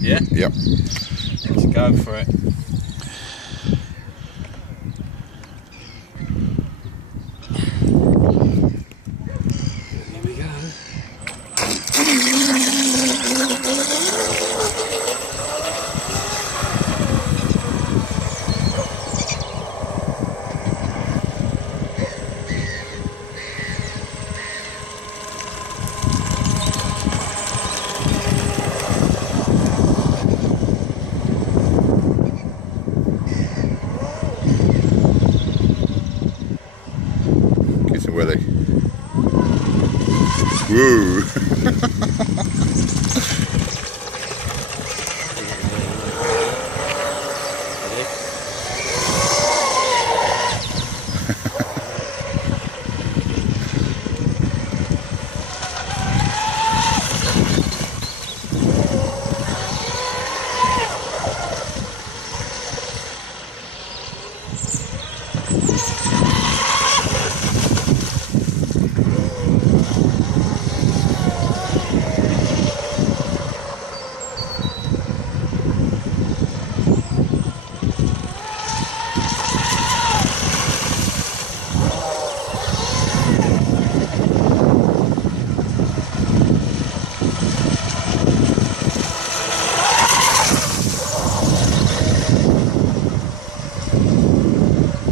Yeah? Yep. Let's go for it. Here we go. Kiss and Willie. Woo!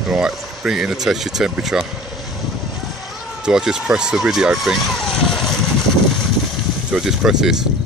Right, bring it in and test your temperature. Do I just press the video thing? Do I just press this?